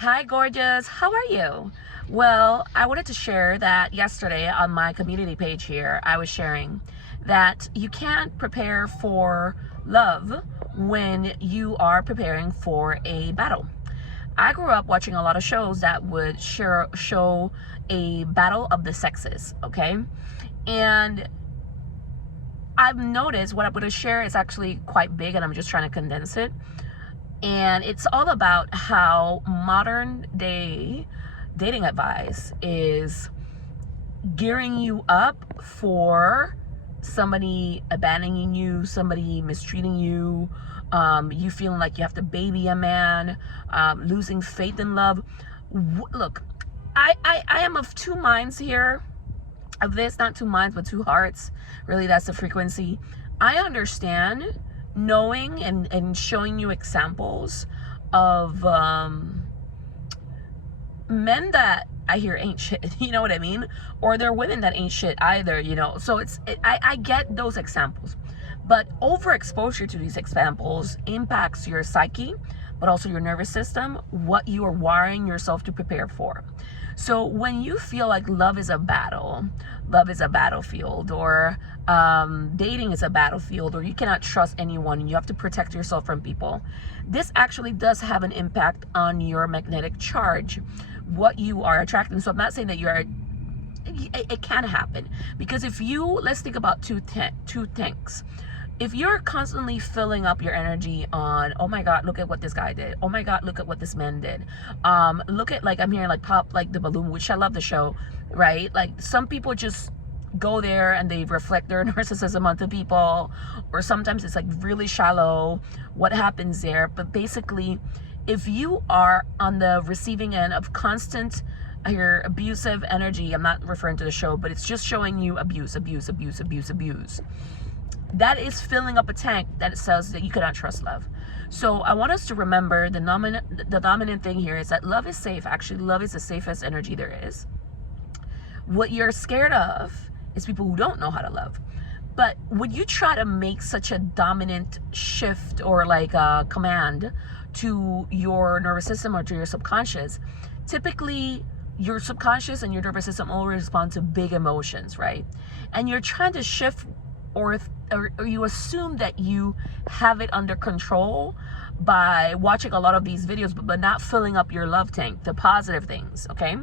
Hi, gorgeous. How are you? Well, I wanted to share that yesterday on my community page here, I was sharing that you can't prepare for love when you are preparing for a battle. I grew up watching a lot of shows that would show a battle of the sexes, okay? And I've noticed what I'm going to share is actually quite big, and I'm just trying to condense it. And it's all about how modern day dating advice is gearing you up for somebody abandoning you, somebody mistreating you, you feeling like you have to baby a man, losing faith in love. Look, I am of two minds here of this, not two minds, but two hearts. Really, that's the frequency. I understand knowing and showing you examples of men that I hear ain't shit, you know what I mean? Or they're women that ain't shit either, you know? So I get those examples. But overexposure to these examples impacts your psyche, but also your nervous system, what you are wiring yourself to prepare for. So when you feel like love is a battle, love is a battlefield, or dating is a battlefield, or you cannot trust anyone and you have to protect yourself from people, this actually does have an impact on your magnetic charge, what you are attracting. So I'm not saying that you are, it can happen, because if you, let's think about two things. If you're constantly filling up your energy on, oh my God, look at what this guy did. Oh my God, look at what this man did. Look at, like, I'm hearing like Pop Like the Balloon, which I love the show, right? Like, some people just go there and they reflect their narcissism onto people, or sometimes it's like really shallow what happens there. But basically, if you are on the receiving end of constant, I hear abusive energy, I'm not referring to the show, but it's just showing you abuse. That is filling up a tank that says that you cannot trust love. So I want us to remember the dominant thing here is that love is safe. Actually, love is the safest energy there is. What you're scared of is people who don't know how to love. But would you try to make such a dominant shift or like a command to your nervous system or to your subconscious? Typically, your subconscious and your nervous system only respond to big emotions, right? And you're trying to shift, or you assume that you have it under control by watching a lot of these videos, but not filling up your love tank, the positive things, okay?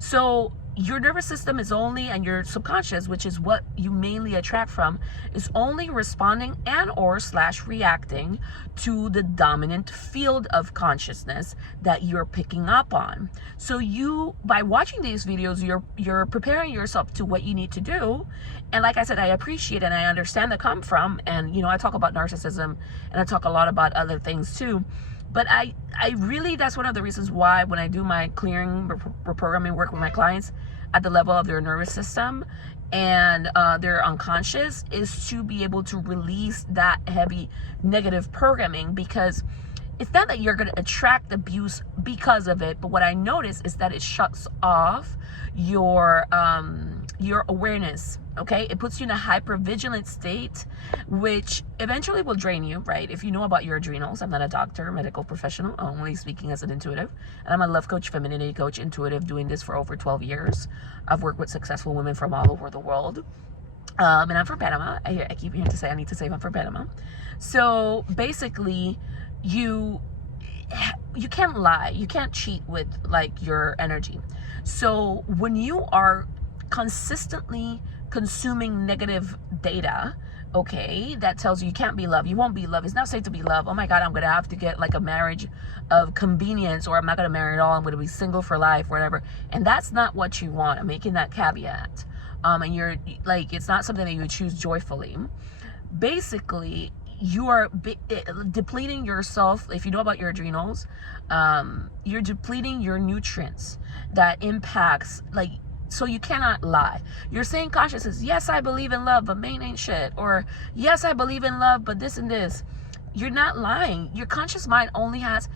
So your nervous system is only, and your subconscious, which is what you mainly attract from, is only responding and or / reacting to the dominant field of consciousness that you're picking up on. So you, by watching these videos, you're preparing yourself to what you need to do. And like I said, I appreciate and I understand the come from, and you know, I talk about narcissism and I talk a lot about other things too. But I really, that's one of the reasons why when I do my clearing, reprogramming work with my clients at the level of their nervous system and their unconscious, is to be able to release that heavy negative programming, because it's not that you're going to attract abuse because of it, but what I notice is that it shuts off your awareness. Okay, it puts you in a hypervigilant state, which eventually will drain you, right? If you know about your adrenals, I'm not a doctor, medical professional, I'm only speaking as an intuitive, and I'm a love coach, femininity coach, intuitive, doing this for over 12 years. I've worked with successful women from all over the world. And I'm from Panama. I keep hearing to say, I need to say I'm from Panama. So basically, you can't lie, you can't cheat with like your energy. So when you are consistently consuming negative data, okay, that tells you can't be loved, you won't be loved, it's not safe to be loved, oh my God, I'm gonna have to get like a marriage of convenience, or I'm not gonna marry at all, I'm gonna be single for life, whatever. And that's not what you want. I'm making that caveat. And you're like, it's not something that you would choose joyfully. Basically, you are depleting yourself. If you know about your adrenals, you're depleting your nutrients that impacts, like, so you cannot lie. You're saying consciousness, yes, I believe in love, but main ain't shit. Or yes, I believe in love, but this and this. You're not lying. Your conscious mind only has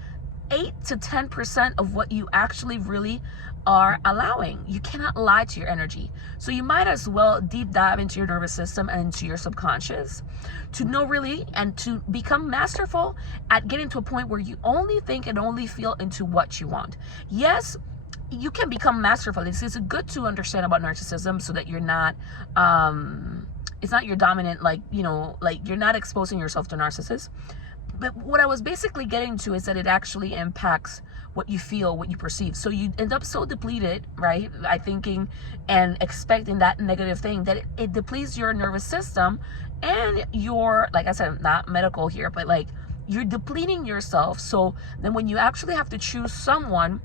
8 to 10% of what you actually really are allowing. You cannot lie to your energy. So you might as well deep dive into your nervous system and into your subconscious to know really and to become masterful at getting to a point where you only think and only feel into what you want. Yes, you can become masterful. It's good to understand about narcissism so that you're not it's not your dominant, like, you know, like you're not exposing yourself to narcissists. But what I was basically getting to is that it actually impacts what you feel, what you perceive. So you end up so depleted, right, by thinking and expecting that negative thing that it depletes your nervous system and your, like I said, not medical here, but like you're depleting yourself. So then when you actually have to choose someone,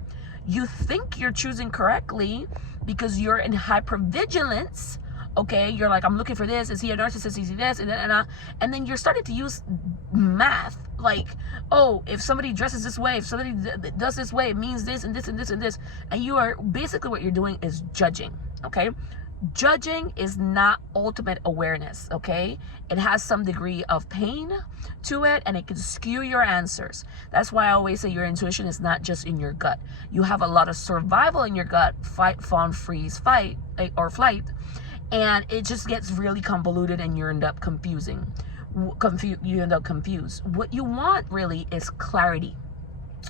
you think you're choosing correctly because you're in hypervigilance. Okay, you're like, I'm looking for this. Is he a narcissist? Is he this? And then you're starting to use math. Like, oh, if somebody dresses this way, if somebody does this way, it means this and this and this and this. And you are basically, what you're doing is judging. Okay, judging is not ultimate awareness. Okay, it has some degree of pain to it, and it can skew your answers. That's why I always say your intuition is not just in your gut. You have a lot of survival in your gut: fight, fawn, freeze, fight, or flight. And it just gets really convoluted, and you end up confused. What you want really is clarity.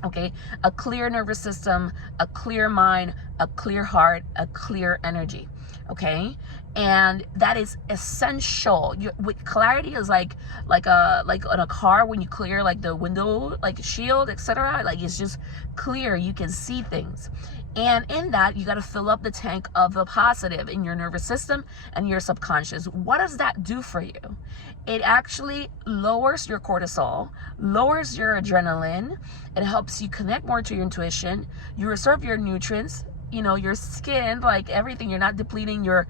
Okay, a clear nervous system, a clear mind, a clear heart, a clear energy. Okay, and that is essential. With clarity is like on a car, when you clear like the window, like shield, etc. Like, it's just clear. You can see things. And in that, you got to fill up the tank of the positive in your nervous system and your subconscious. What does that do for you? It actually lowers your cortisol, lowers your adrenaline. It helps you connect more to your intuition. You reserve your nutrients, you know, your skin, like everything. You're not depleting your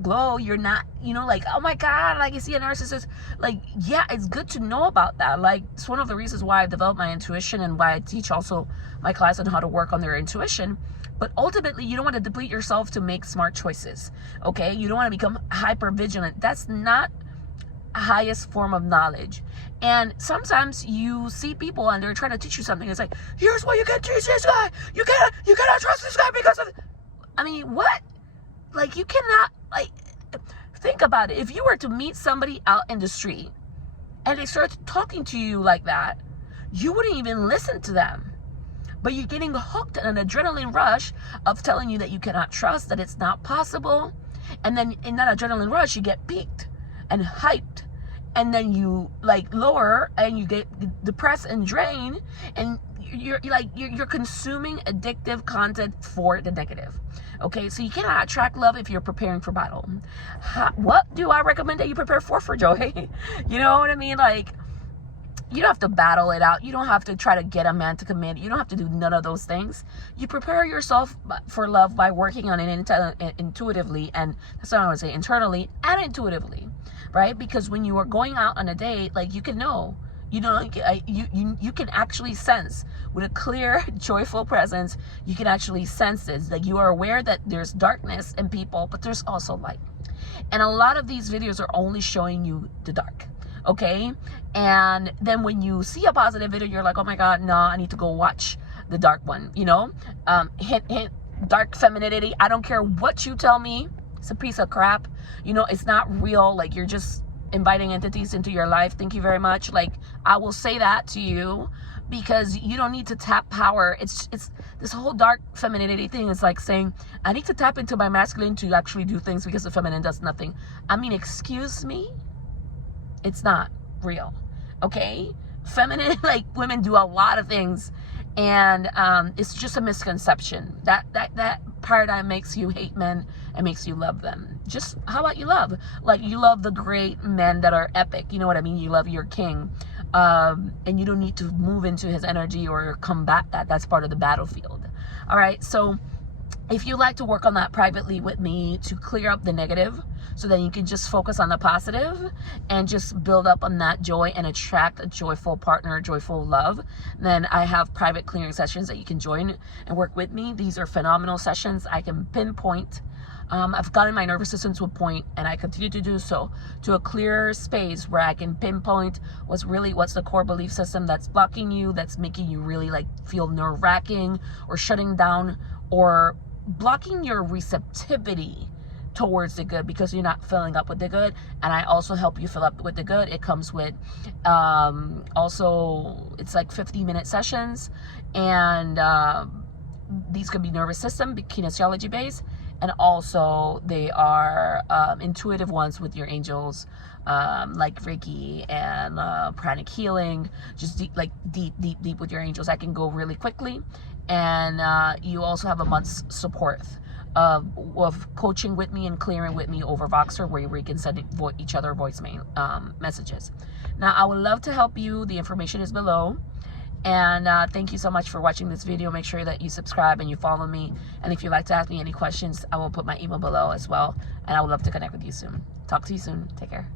glow. You're not, you know, like, oh my God, like, you see a narcissist. Like, yeah, it's good to know about that. Like, it's one of the reasons why I've developed my intuition and why I teach also my class on how to work on their intuition. But ultimately, you don't want to deplete yourself to make smart choices. Okay, you don't want to become hyper vigilant. That's not highest form of knowledge. And sometimes you see people and they're trying to teach you something. It's like, here's why you can't teach this guy. You cannot trust this guy because of, I mean, what? Like, you cannot, like, think about it. If you were to meet somebody out in the street and they start talking to you like that, you wouldn't even listen to them. But you're getting hooked in an adrenaline rush of telling you that you cannot trust, that it's not possible. And then in that adrenaline rush, you get peaked and hyped. And then you like lower and you get depressed and drained. And you're consuming addictive content for the negative. Okay, so you cannot attract love if you're preparing for battle. What do I recommend that you prepare for joy? You know what I mean? Like, you don't have to battle it out. You don't have to try to get a man to commit. You don't have to do none of those things. You prepare yourself for love by working on it intuitively, and that's what I want to say, internally and intuitively, right? Because when you are going out on a date, like, you can know, you know, you can actually sense with a clear, joyful presence. You can actually sense this, that you are aware that there's darkness in people, but there's also light. And a lot of these videos are only showing you the dark. Okay, and then when you see a positive video, you're like, oh my God, no, I need to go watch the dark one. You know, hint, dark femininity. I don't care what you tell me. It's a piece of crap. You know, it's not real. Like, you're just inviting entities into your life. Thank you very much. Like, I will say that to you because you don't need to tap power. It's this whole dark femininity thing is like saying, I need to tap into my masculine to actually do things because the feminine does nothing. I mean, excuse me? It's not real. Okay, feminine, like, women do a lot of things, and it's just a misconception. That paradigm makes you hate men and makes you love them. Just how about you love? Like, you love the great men that are epic. You know what I mean? You love your king, and you don't need to move into his energy or combat that. That's part of the battlefield. All right, so if you'd like to work on that privately with me to clear up the negative so that you can just focus on the positive and just build up on that joy and attract a joyful partner, joyful love, then I have private clearing sessions that you can join and work with me. These are phenomenal sessions. I can pinpoint I've gotten my nervous system to a point, and I continue to do so, to a clear space where I can pinpoint what's the core belief system that's blocking you, that's making you really like feel nerve-wracking or shutting down or blocking your receptivity towards the good because you're not filling up with the good. And I also help you fill up with the good. It comes with also, it's like 50-minute sessions, and these could be nervous system, kinesiology based, and also they are intuitive ones with your angels, like Reiki and pranic healing, just deep with your angels. I can go really quickly, and you also have a month's support of coaching with me and clearing with me over Voxer, where we can send each other voicemail messages. Now, I would love to help you. The information is below. And thank you so much for watching this video. Make sure that you subscribe and you follow me. And if you'd like to ask me any questions, I will put my email below as well. And I would love to connect with you soon. Talk to you soon. Take care.